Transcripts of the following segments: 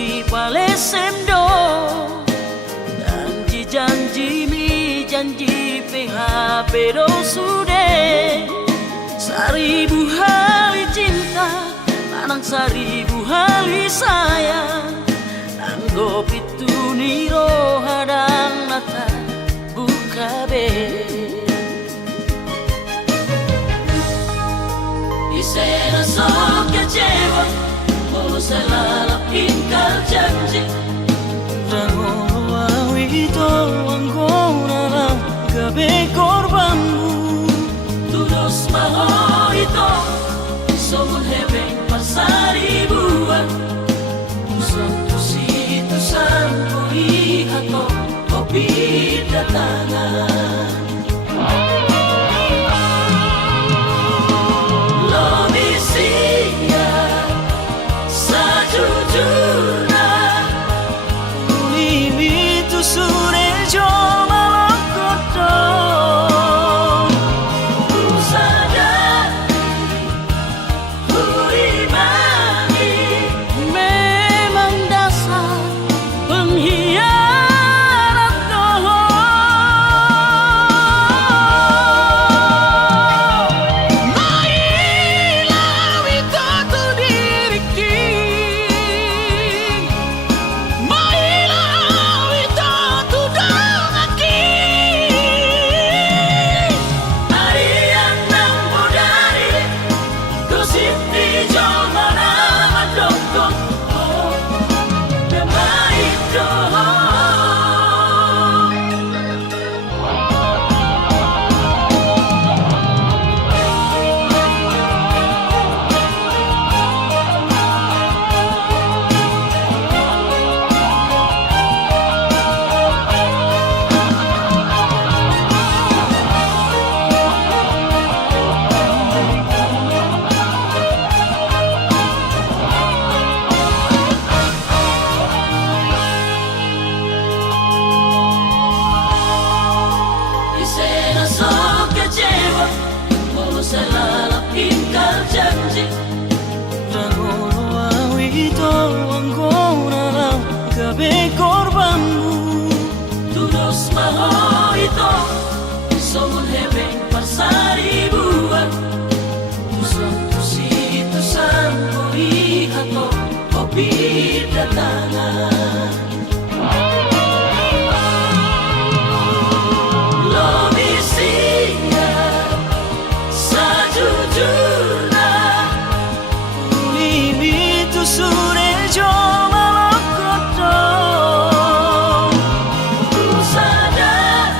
si palesem do janji mi janji PHP do sude seribu hari cinta lanang seribu hari sayang anggo pitu niro hadang nata buka be isena sok kecewa mau selalu ingkar janji itu anggona gabe korbanmu terus mau itu somun hebeng pasari buat satu situ sampai atau kopi datangan lobi sia sajujurnya sure jo malakoto ku sadar ku imani memang dasar pengkhianat doh mailah witoto diriki selalu ingkar janji Ragono itu anggona gabe korbanmu terus mau itu somun hebeng pasari buat satu situ sampai atau kopi datangan lobi sia sajujurnya ulimi tu sure jo malakoto ku sadar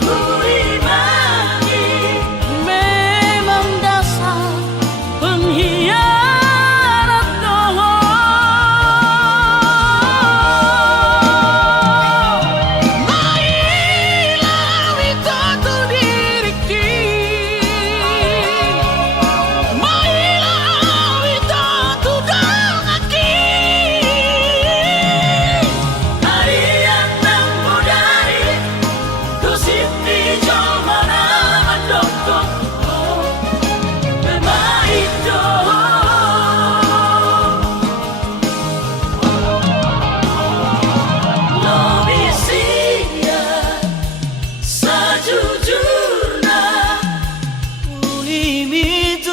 ku imani memang dasar pengkhianat doh mailah witoto diriki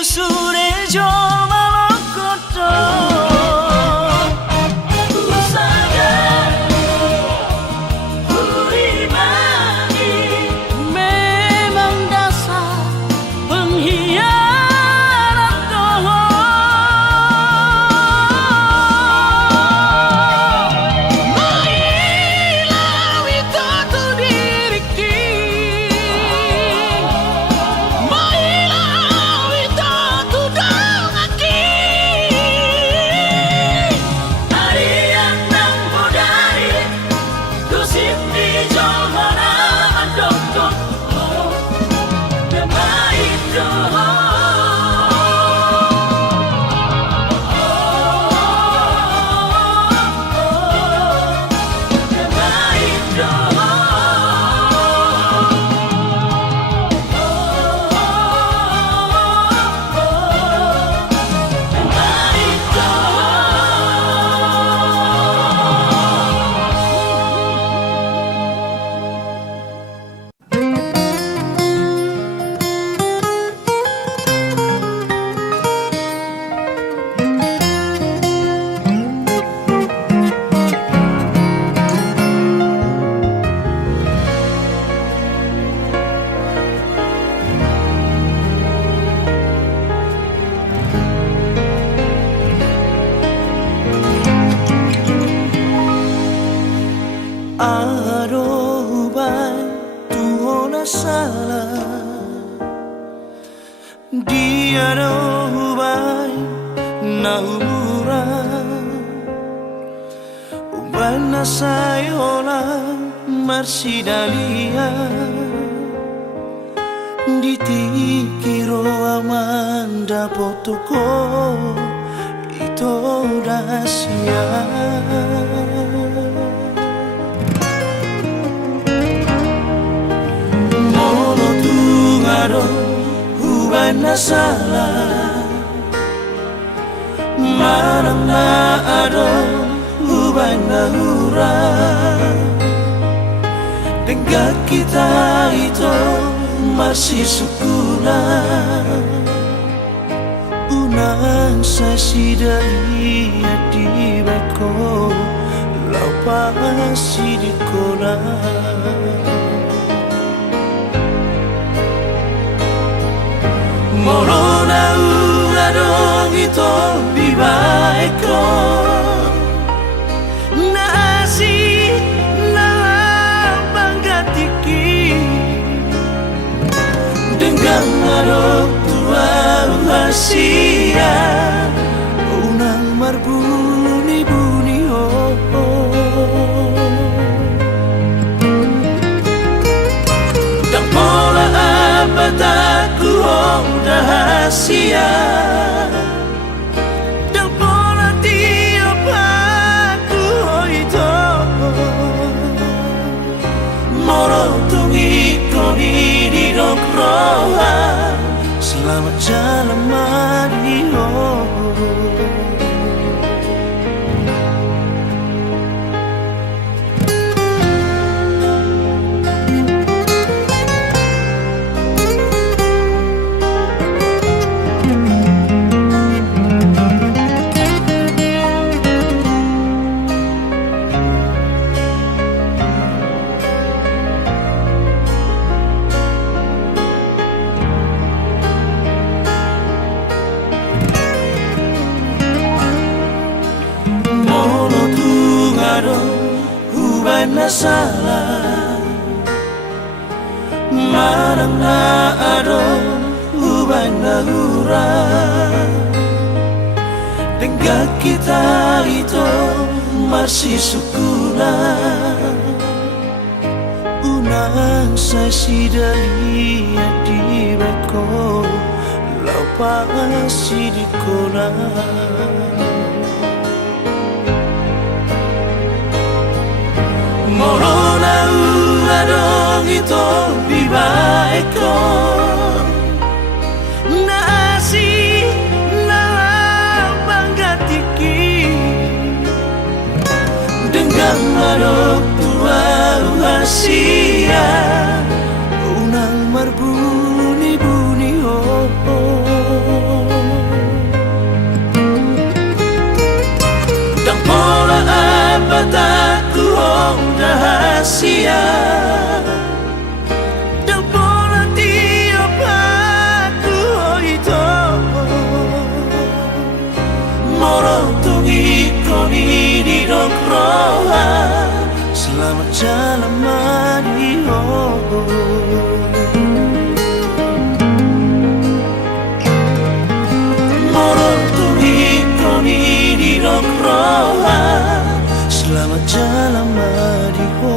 sure jo malakoto ku sadar ku imani memang dasar pengkhianat doh mailah witoto diriki mailah witoto dong naura ubana sayola marsidalia ditikiro amanda potuko ito dasia mono tungaro ubana salah marang na ado ubana hura dengan kita itu masih sukuna unang sasidali di beko lapasi di kona morona uradong ito bibaiko nasi na banggatiki dengan marok tua hasia unang marbuni-buni dan pola apa takku rahasia dan pola tiap aku itu morotungi koni di dokroha selamat jalan Mario ubana salah marang na ado ubana hura dengan kita itu masih sukuna unang sasidali di beko lapasi di kona morona uradong ito bibaiko nasi na banggatiki dengan marok tua hasia unang marbuni-buni dan pola apa takku rahasia dan pola tiap aku itu morotungi koni di dokroha selamat jalan Mario morotungi koni di dokroha selamat jalan Mario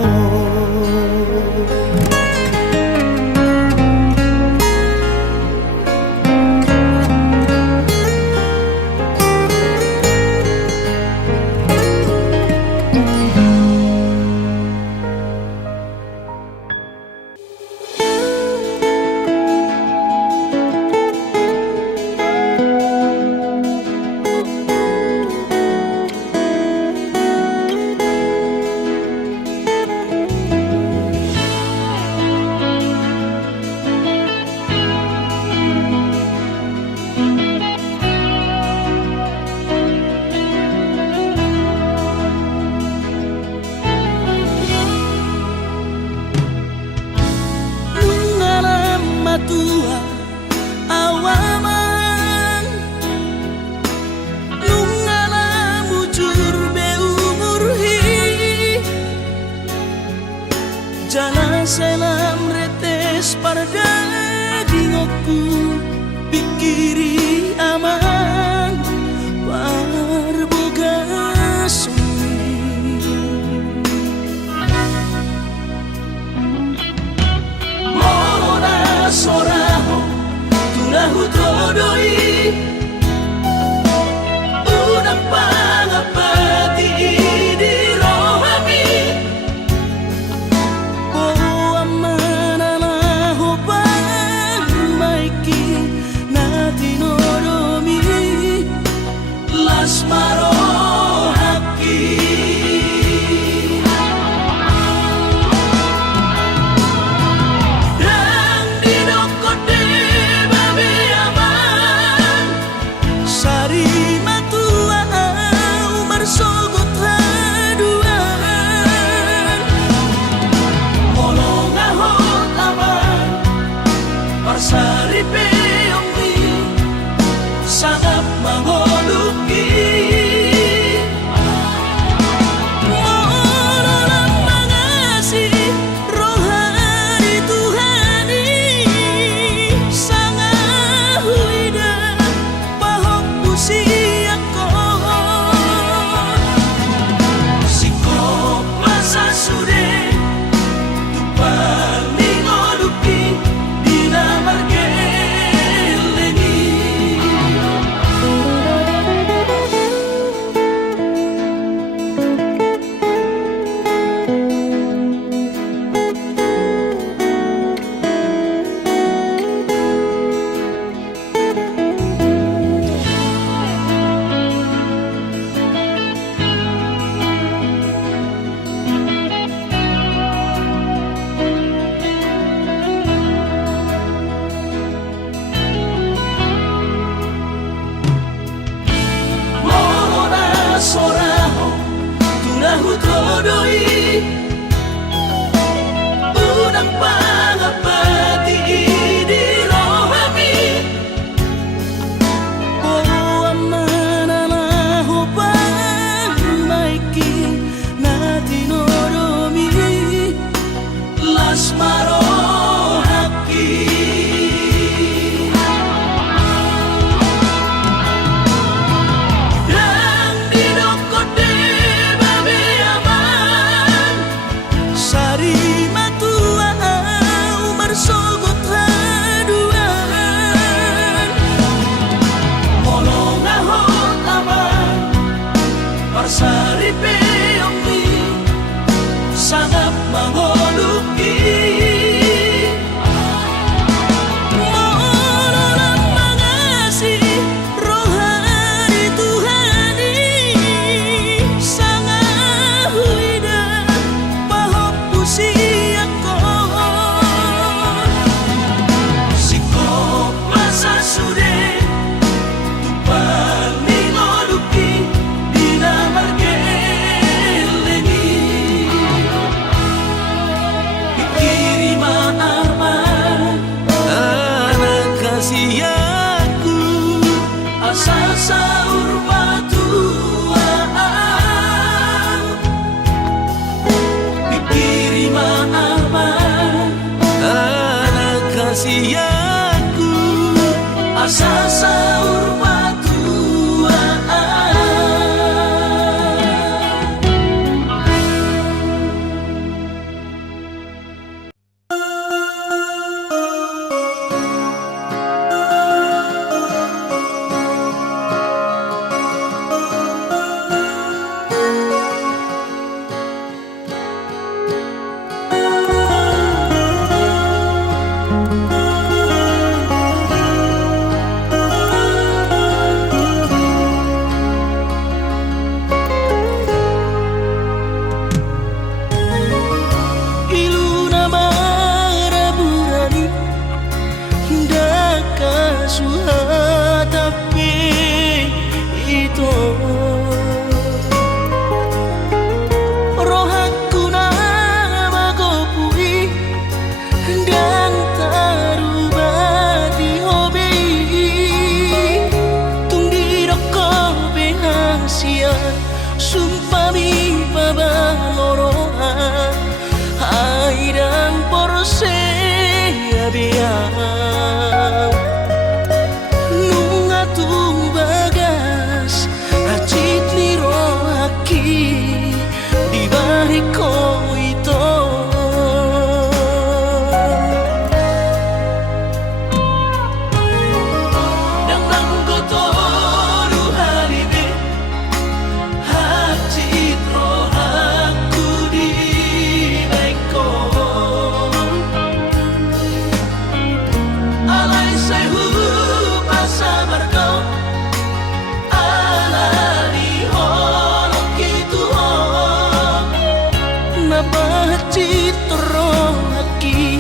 siang sumpami pabaloroan airang porose abiang nunga tu bagas acit liro aki di bariko itu dan langgo toru haribe acit roh aku di bariko alai sehu pasabar kau alari holok itu na bacit roh aki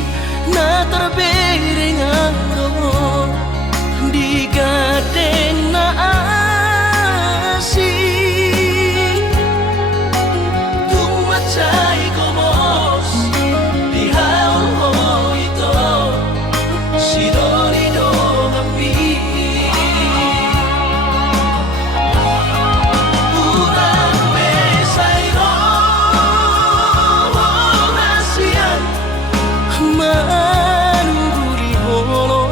na terbereng anggo di gadeng na asi tumacay komos di haul ho ito si dorido kami urang besay roh nasian manuguri holong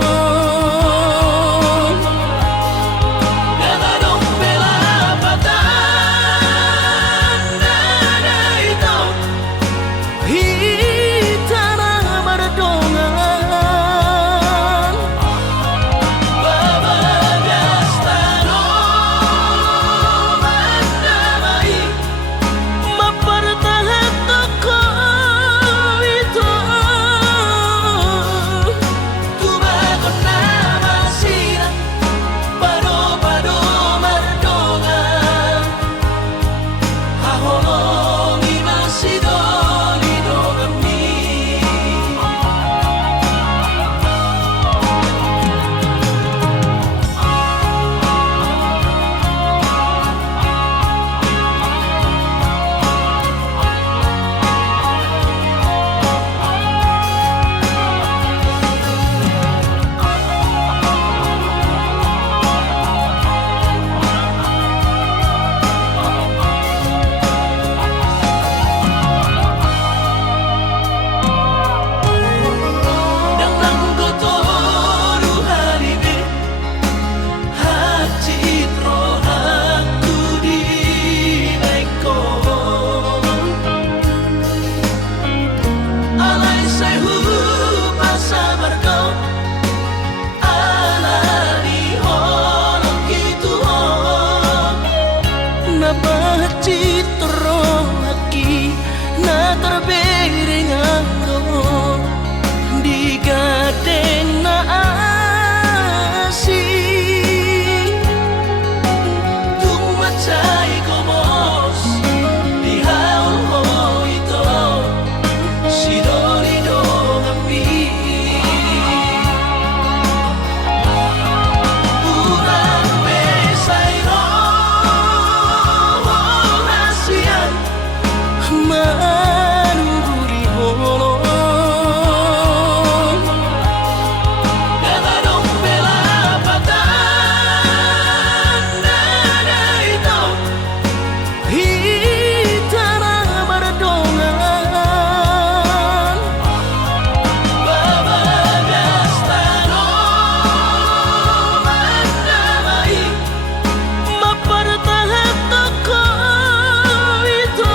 dadadong pelapatan dada itu hitana mardongan babagas tanong mandamai mapartahan toko itu tubagon na masira pado-pado mardongan haholongi masidolido kami dan langgo toru haribe acit roh aku di bariko alai sehu pasabar kau alari holok itu na bacit roh aki na terbereng anggo di gadeng na asi tumacay komos di haul ho ito si dorido kami urang besay roh nasian manuguri holong dadadong pelapatan dada itu hitana mardongan babagas tanong mandamai mapartahan toko itu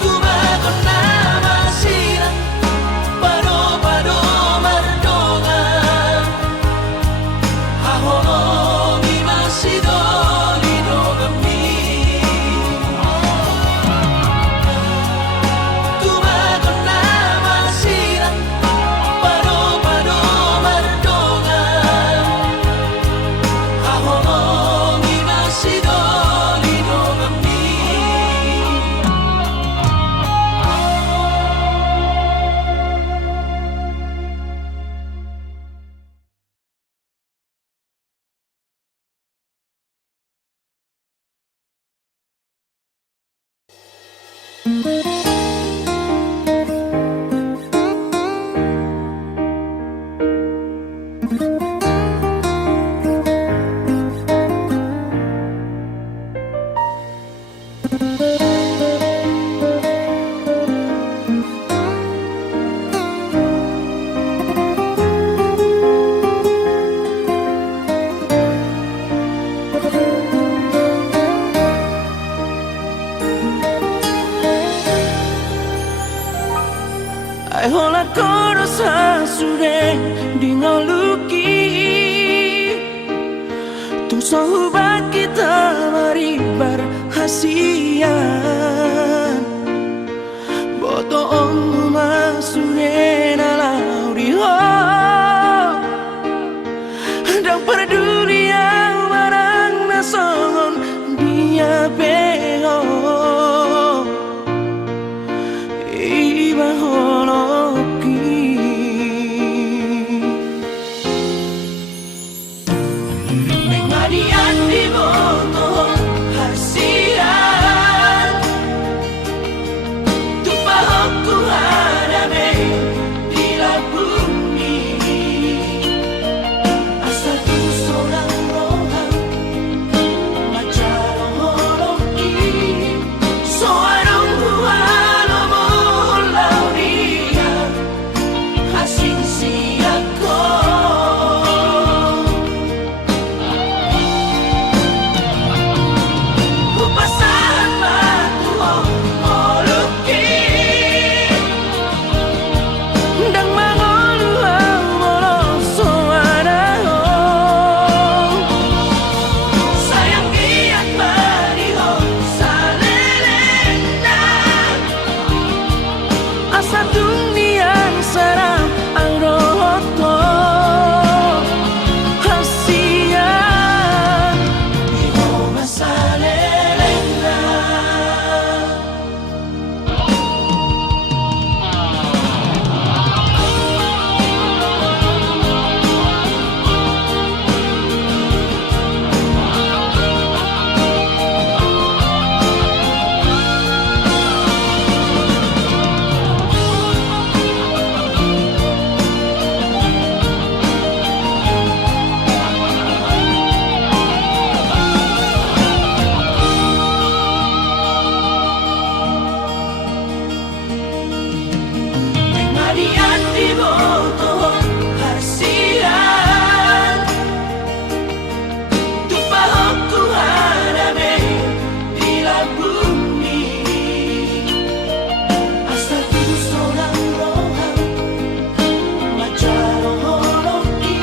tubagon na masira pado-pado mardongan haholongi masidolido kami tubagon na masira pado-pado mardongan haholongi masidolido kami Sobat kita mari berhasian Boto om masunena lauriho Dan perdulia marang nasongon dia beho Iba holoki Mengadian di boto hasian Tupahokku hadame di la bumi Asal tu seorang rohang Macarong holoki Soarong hualo molau dia Hasing siako Kupasahan matuho moluki Dang mangoluhau moloso anaho Sayang giat mariho salelena Asa dunian sarang ang rohoto Hasian Iho masalelena Mengadian di boto hasian Tupahokku hadame di la bumi Asal tu seorang rohang Macarong holoki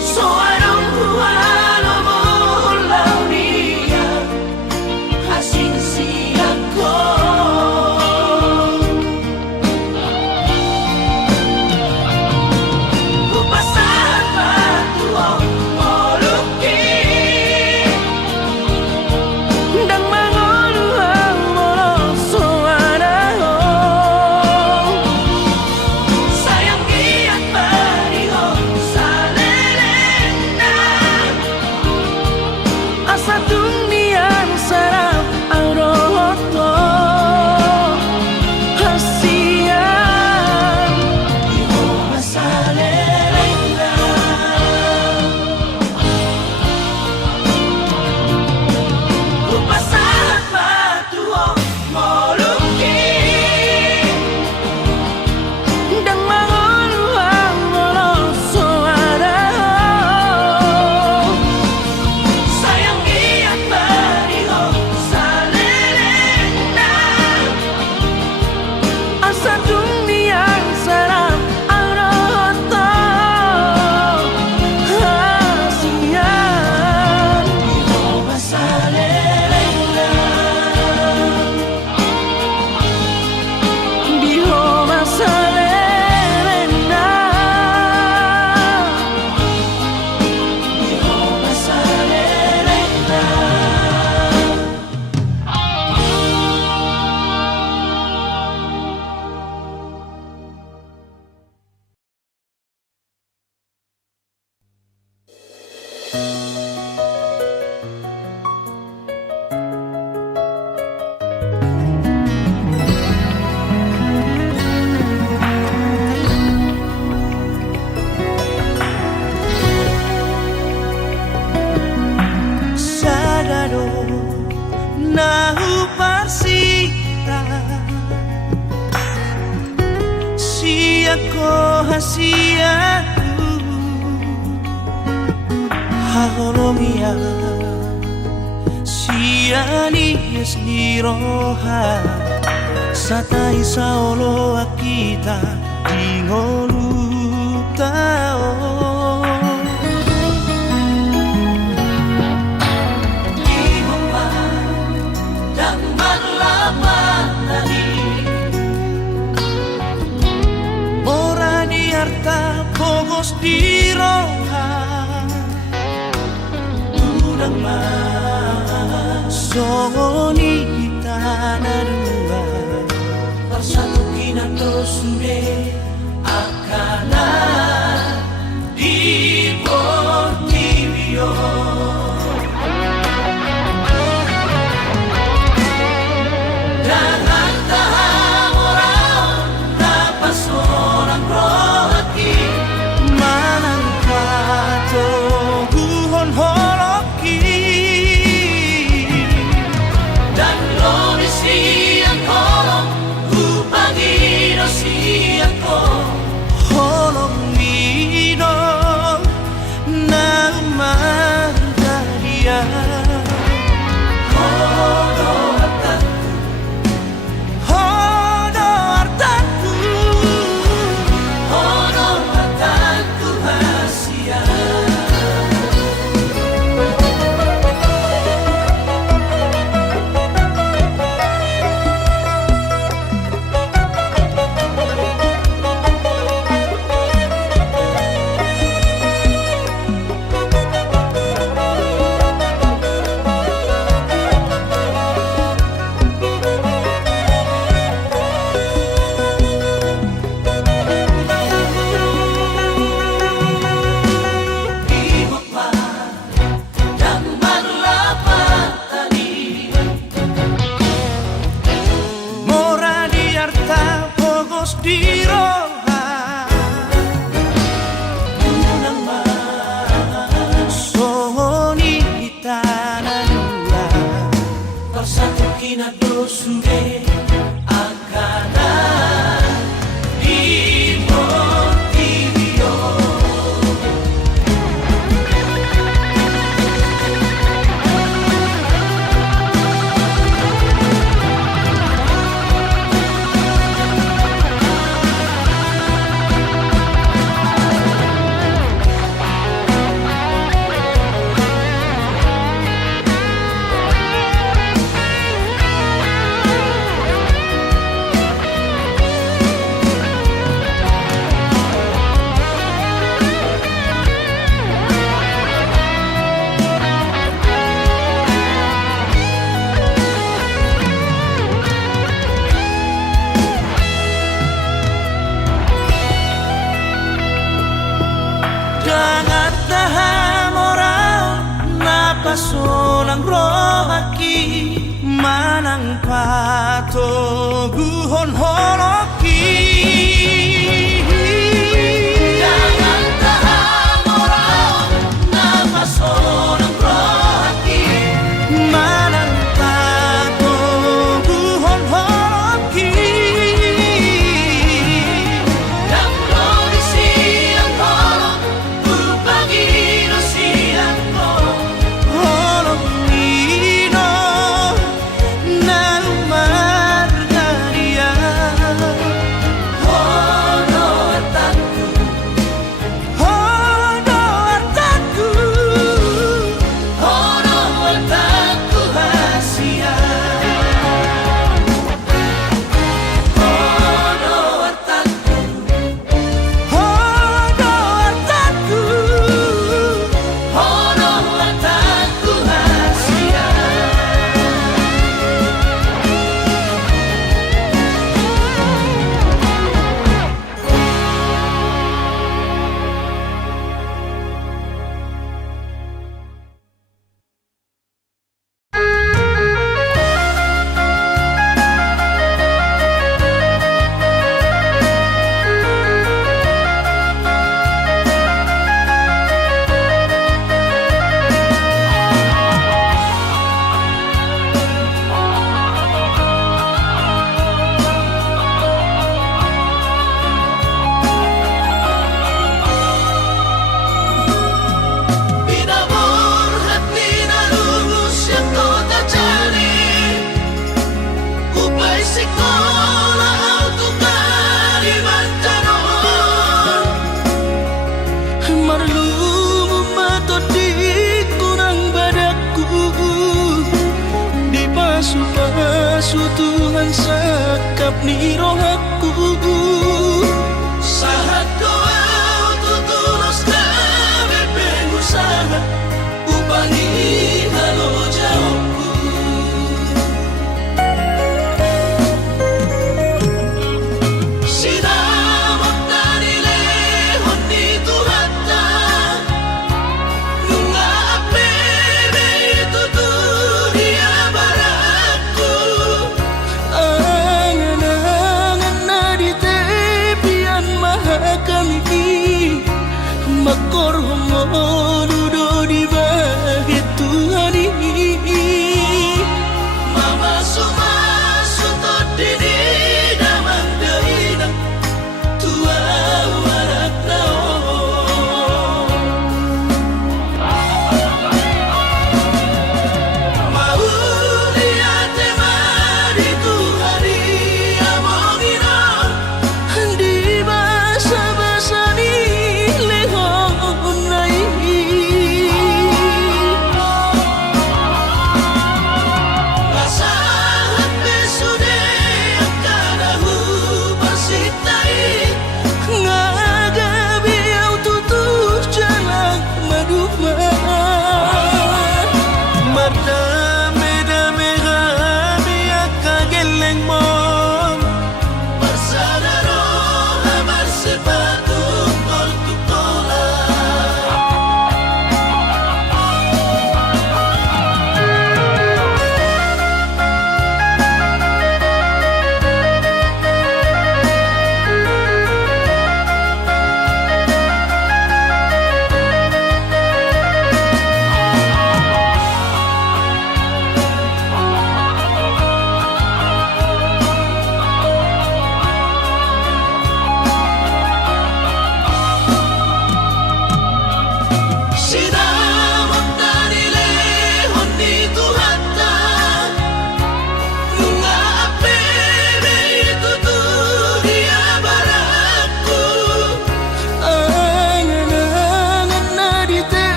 Soarong hualo molau dia Hasing siako Kupasahan matuho moluki Dang mangoluhau moloso anaho Sayang giat mariho salelena Asa dunian sarang ang rohoto Hasian Iho masalelena Kupasahan matuho moluki Dang mangoluhau moloso anaho Sayang giat mariho salelena Asa dunian sarang ang rohoto Hasian Iho masalelena Diho masalelena Diho masalelena Sadaro nahu parsita Siako hasiaku Haholomia Siani esliroha Satai saolo akita Dingolu tao nang masongoni tanarua bersatu kinato sude akana di Portivio. Jangan tahan orang napas orang rohaki manang kato guhon holoki dan lobi siang holong upangino siang ko holong mino nang mandaria di roha unang masongoni tanarua bersatu kinato sude akana di Portivio. Jangan tahan orang napas solang rohaki manang pato guhon holoki. Jangan tahan orang napas solang rohaki manang pato guhon holoki dan lobi siang holong upangino siang ko holong mino nang margaria hono artaku hono artaku hono artaku hasia hono artaku hono artaku hono artaku hasia. Binabur hati nalulus yang kota cari upay sekolah auto kalimantanon marlumu matodi kurang badaku di pasu-pasu Tuhan sakap ni rohaku sahat doa tutulus kami pengusaha upani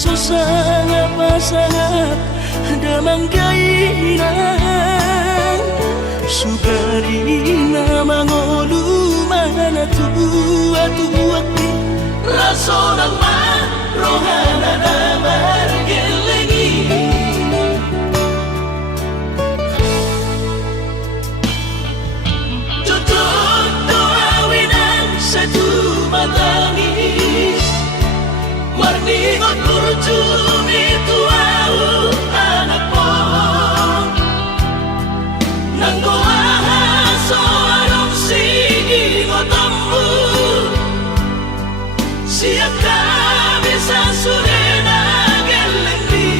susah pasangan damang kainan sugarina mangolu mana tua-tua raso ng rohana na margelengi tutup doawinan sa tumatangis marningot kurjumi tuau anak mo nang goahaso anong sige ngotambu siap kami sa surena gelengli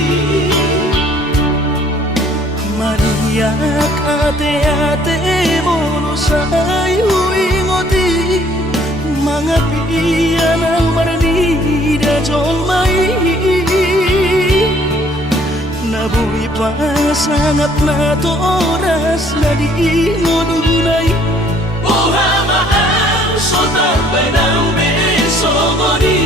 maniak ate-ate mono sayu ingoti mga piyan ang maranida jolmai nabuhi pa sangat na to oras na di ngodunay buhama ang sotar ng besomoni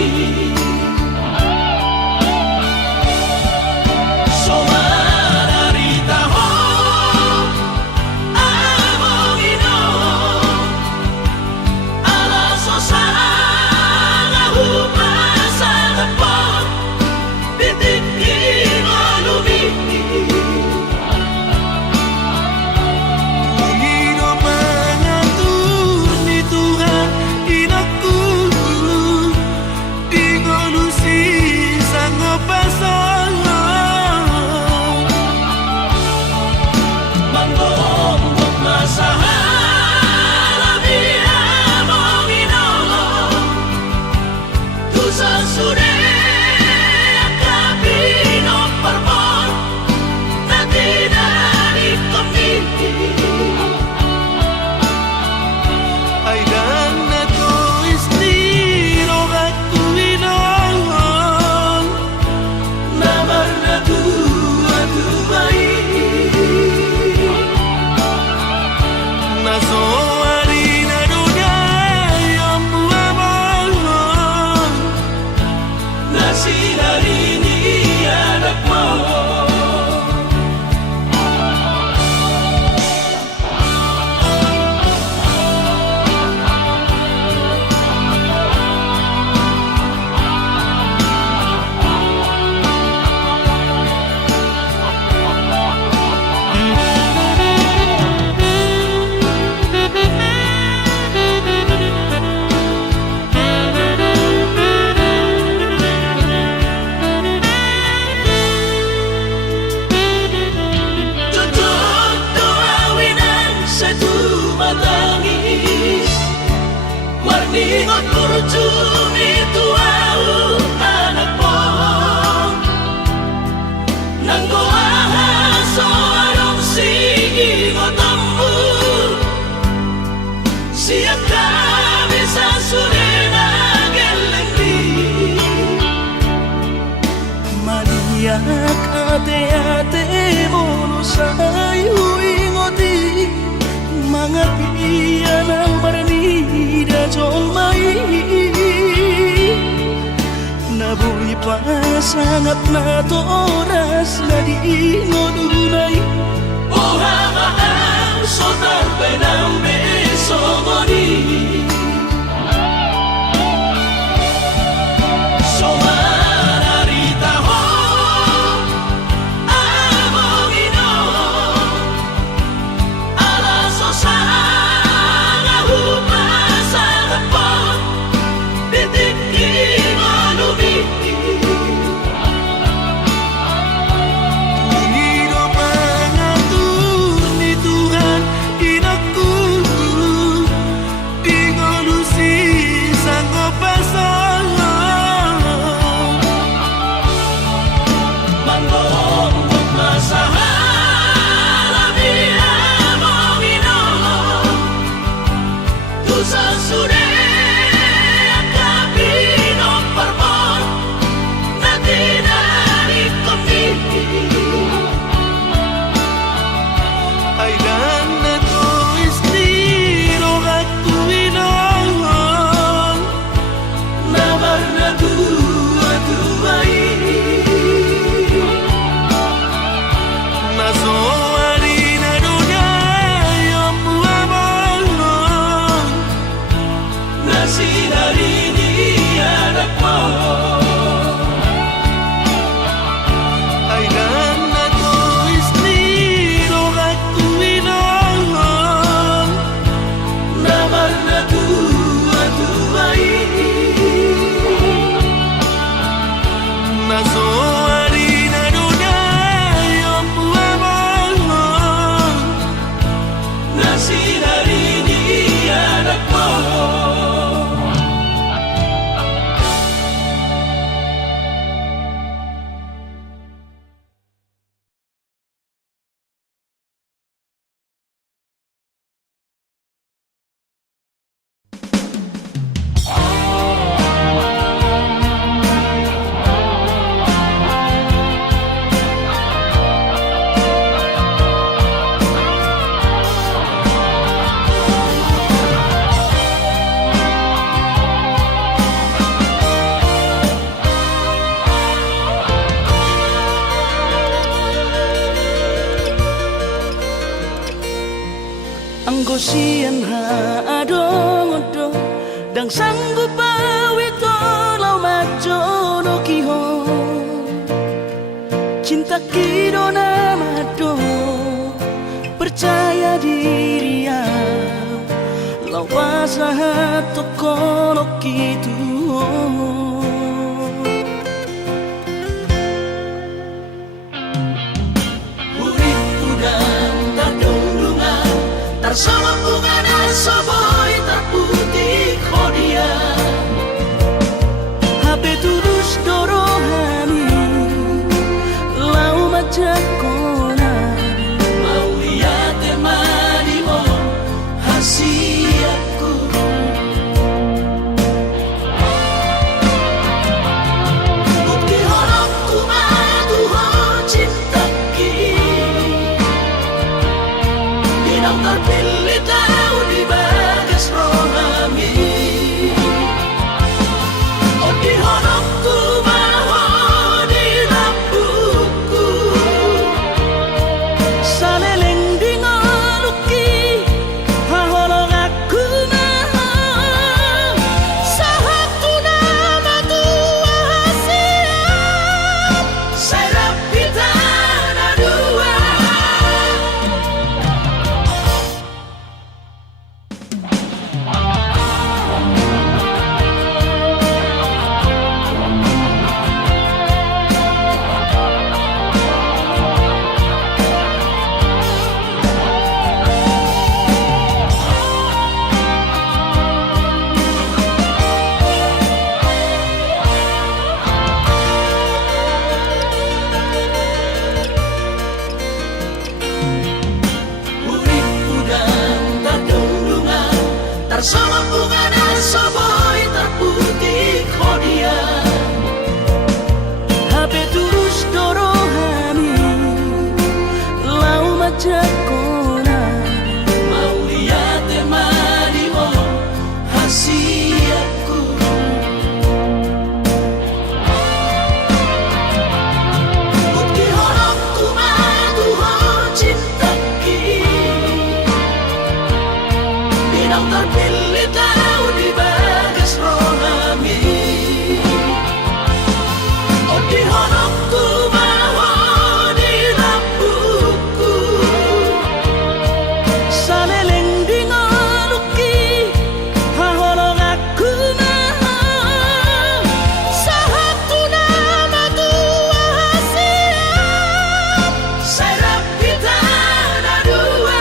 somararita ho among ino alaso sa ngahupasa na po titikin mo lumiti Marningot kurjumi tuau anak mo nang goahaso anong sige ngotambu siap kami sa surena gelengli maniak ate-ate mono sayu ingoti mga piyan ang maranida jolmai nabuhi pa sangat na to oras na di ngodunay buhama ang sotar ng besomoni somararita ho among ino alaso sa ngahupasa na po titikin mo lumiti Panginoon pangatun ni Tuhan kasih dari dia anakmu. Anggo sian ha adong odo dang sanggup bawi lau majo no kiho cinta kido namado percaya diri ya lau pasahat tokono kitu. Sama bunga dan soboy terputih kodia Habe tulus dorohani lau majak kona mau lihat temani mo hasiatku bukti horokku madu ho cinta Inang terpilih tahu di bagas rohami Oh di honokku bahwa di lampuku saleleng di ngaluki haholong aku maha sahatu nama tua hasiat Serap kita ada dua Sama bunga dan soboy terputih kodia Habe tulus dorohani lau majak kona mau lihat temani mo hasiatku bukti horokku madu ho cinta Inang terpilih tahu di bagas rohami Oh di honokku bahwa di lampuku saleleng di ngaluki haholong aku maha sahatu nama tua hasiat Serap kita ada dua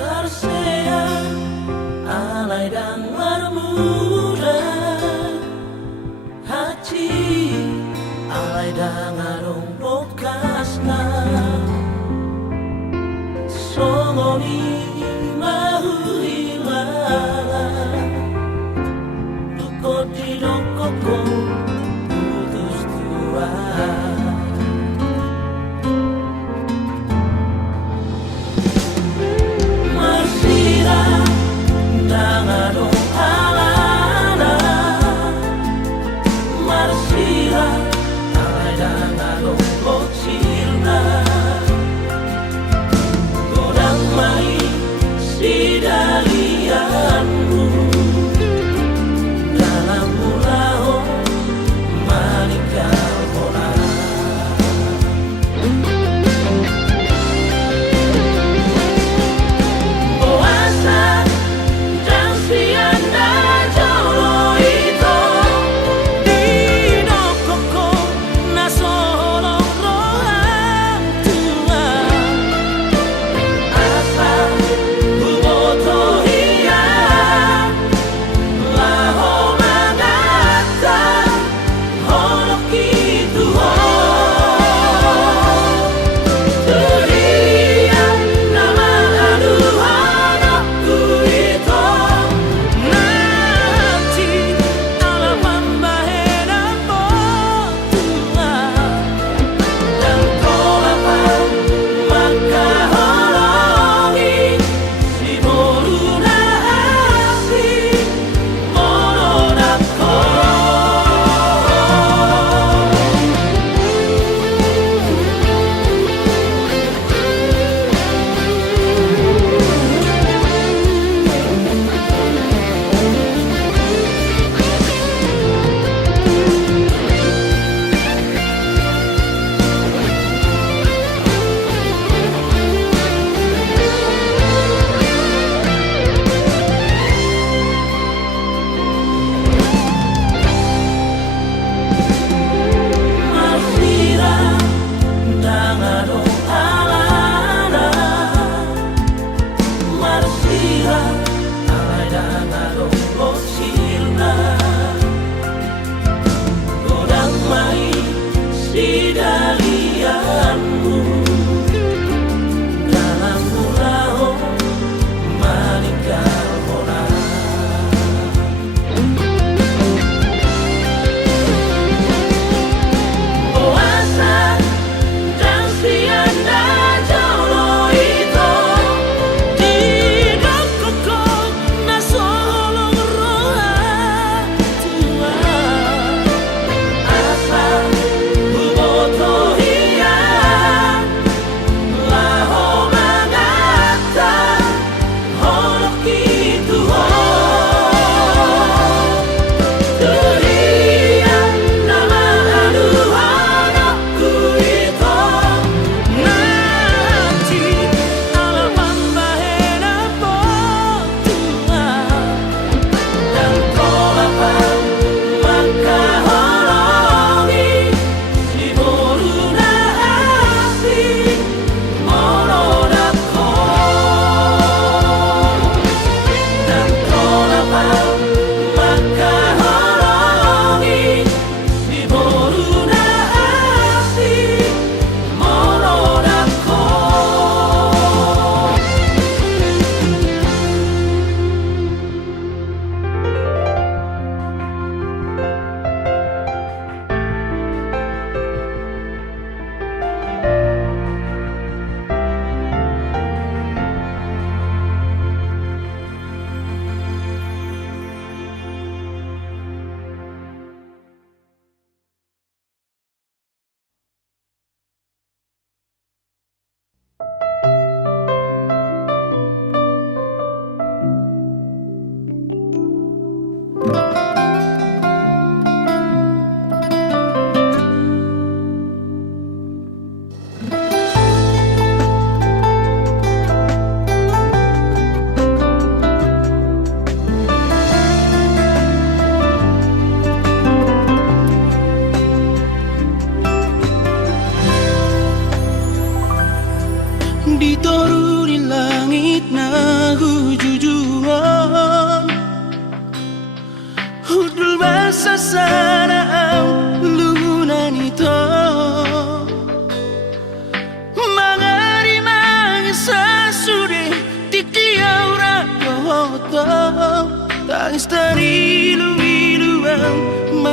Tarsea alay dangar muda hati alay dangarong bokasna songoni mahuilala duko di dokoko putus tua Marsira dangarong alana Marsira alay dangarong boksilna Godang mai sidalianmu dalam mulao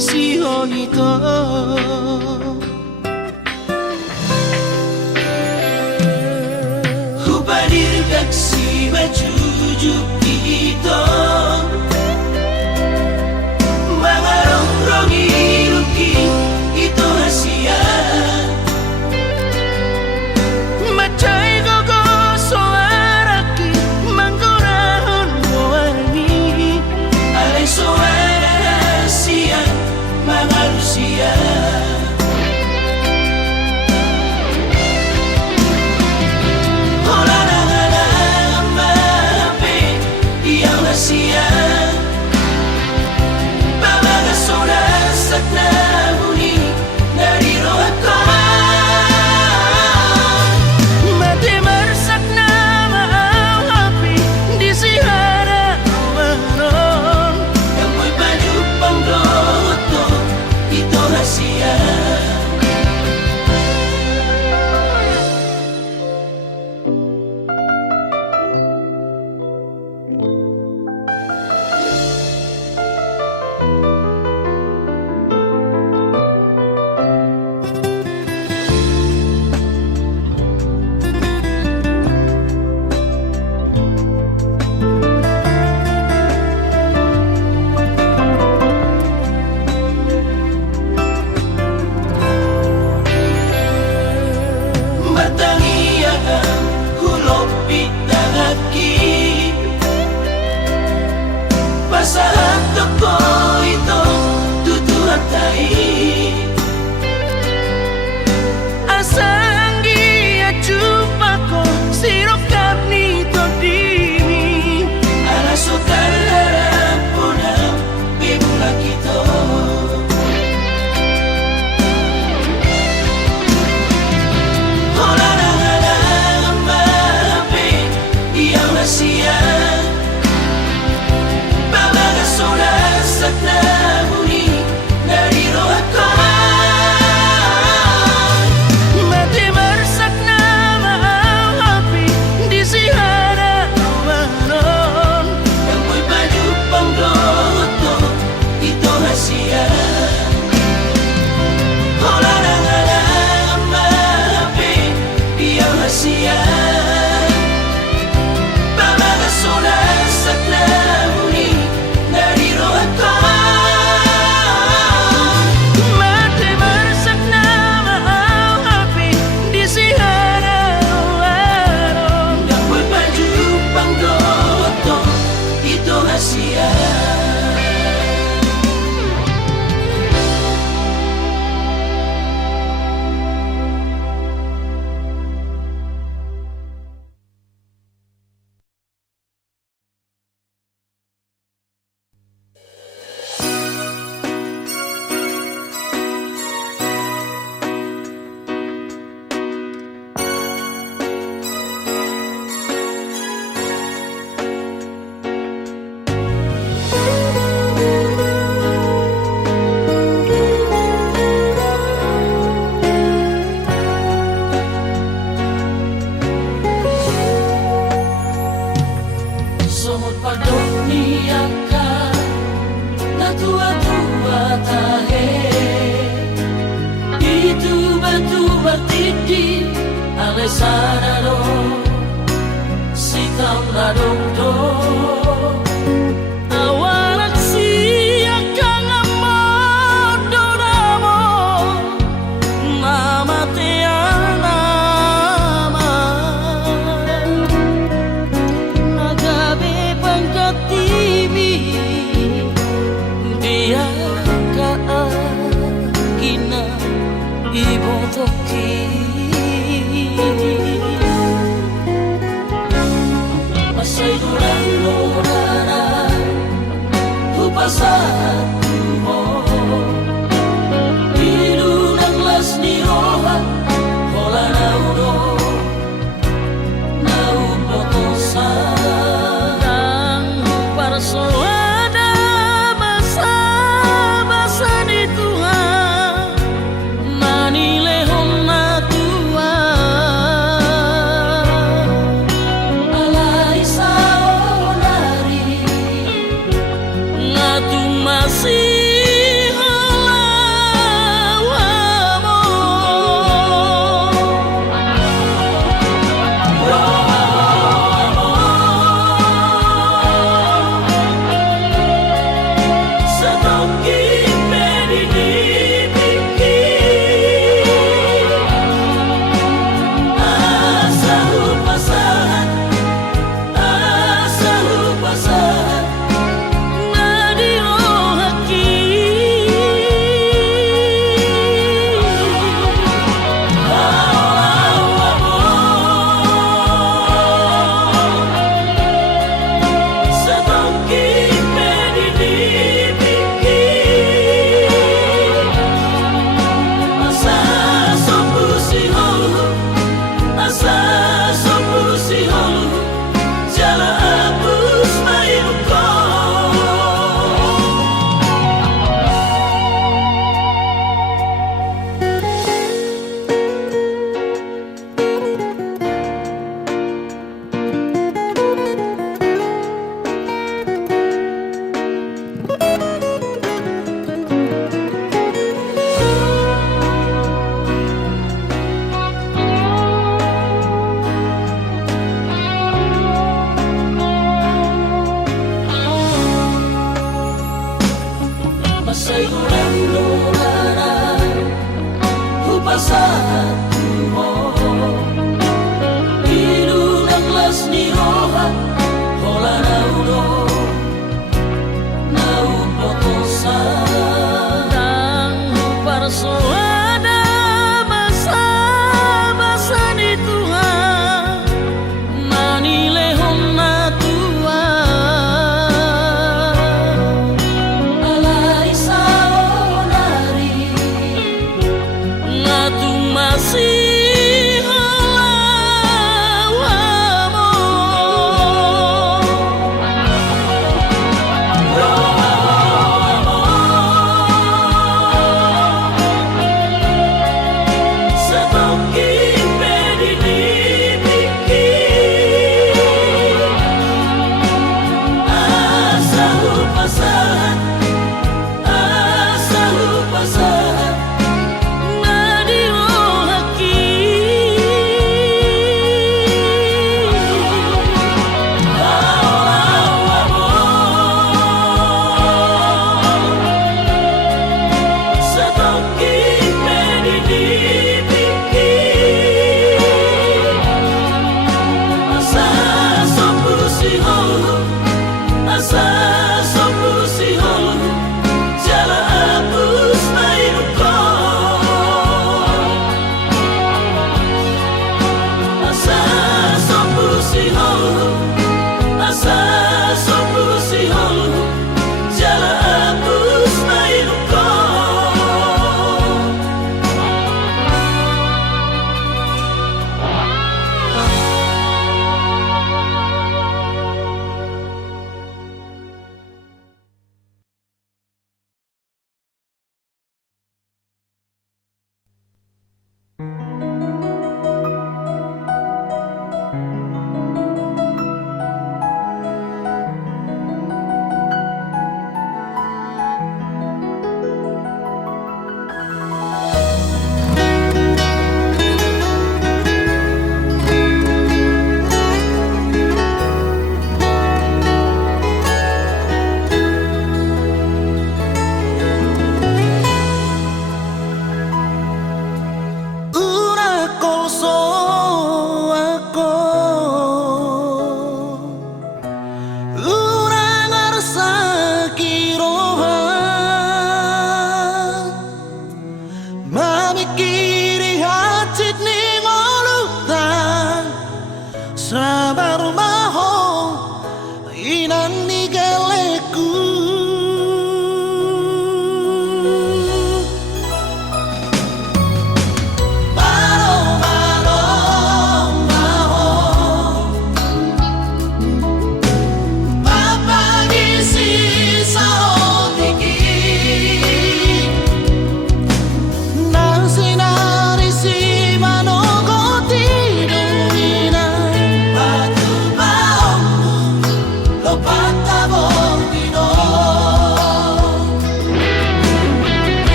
hasiho ito. Hubadir gaksi majujuk ito mga rongrong iruki ito hasia Macay gogo soaraki manggurahon goani alay suara hasia mga Rusia Sia Babaga soras at nahuni nariro ako Matimarsak na maawapi di sihara umaron Yang mo'y panupang roto ito hasia Pasahan ko ito tutuhan tayo Asanggi at chupa ko sirokap nito dini Alasukal harap po na bibulak ito Wala na nga lang ang mahapin iyang nasiya Soras at nahuni nariro ako Matimarsak na maawapi di sihara umaron Yang mo'y panupang roto ito hasia Wala na nga lang ang mahapin iyang hasia Babaga soras at nahuni nariro ako Matimarsak na maawapi di sihara umaron Yang mo'y panupang roto ito hasia Somot padok niya ka na tua-tua tahe Itu batu bertidi alesana do sitam ladong do Awalak siya kang amodo namo Namatiana Nagabi pangkatibi Dia kaagina ibong toki Masay durang-durana Hupasahan mo Ilu ng las ni Roha Hola na uno Na upotosan Ang parsoada basa-basa di Tuhan Manilehon na Tuhan Alay sa onari Nga tumasi saat Tuhan Idunaklas ni roha hola naudo nau potosa dan persoada masa-masa di Tuhan manile honna Tuhan alai saonari ngatu masih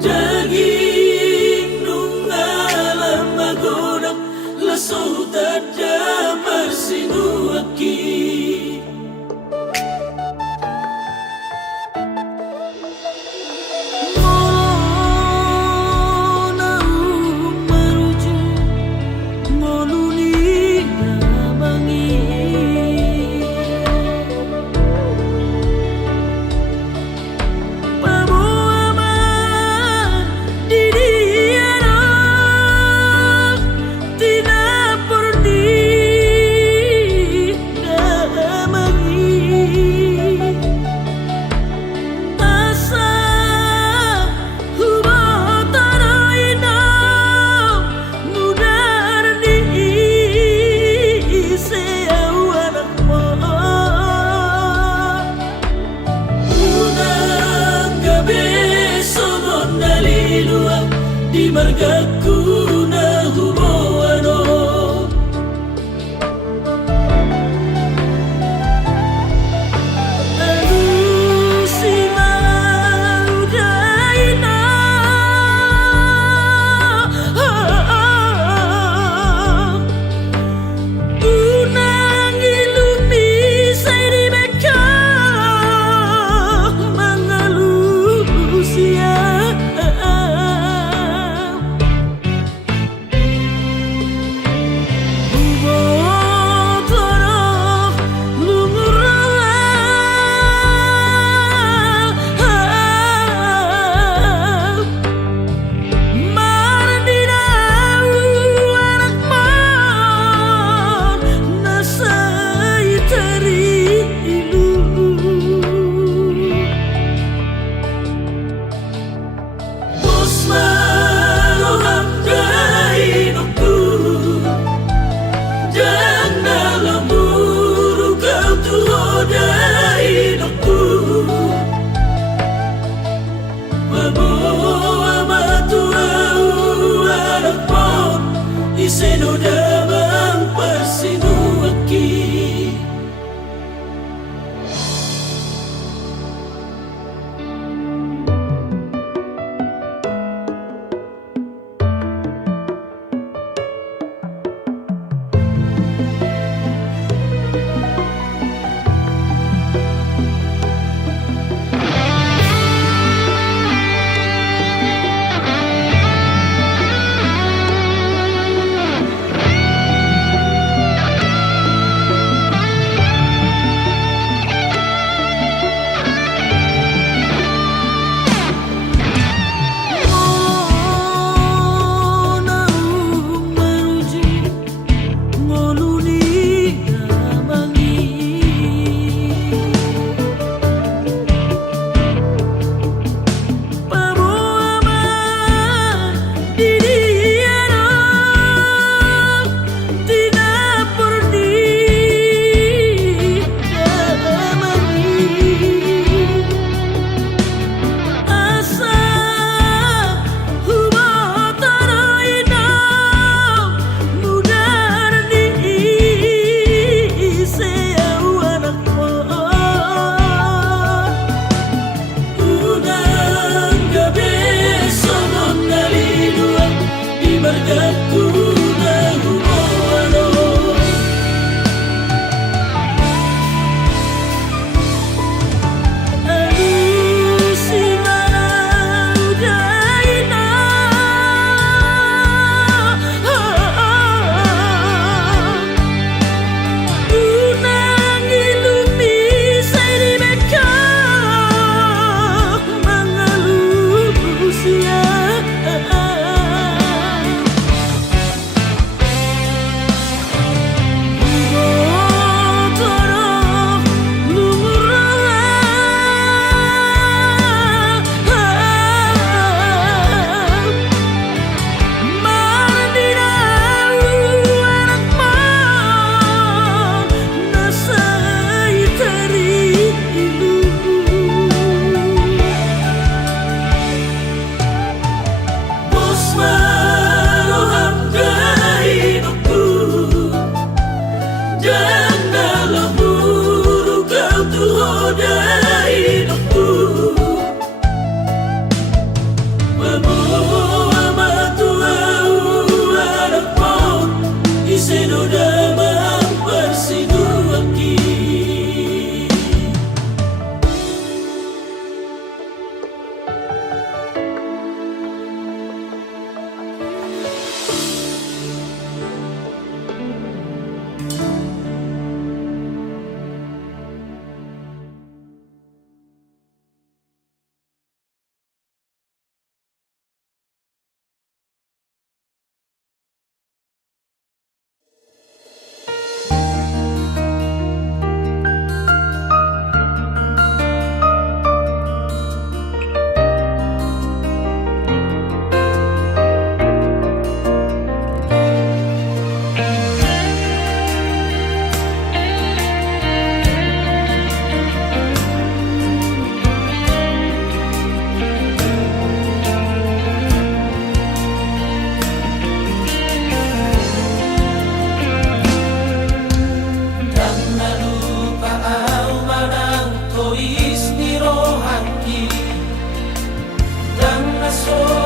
daging nung alam magunang laso tada marsinuaki. Di margaku na humawano, iseno damang pasinuaki. soy.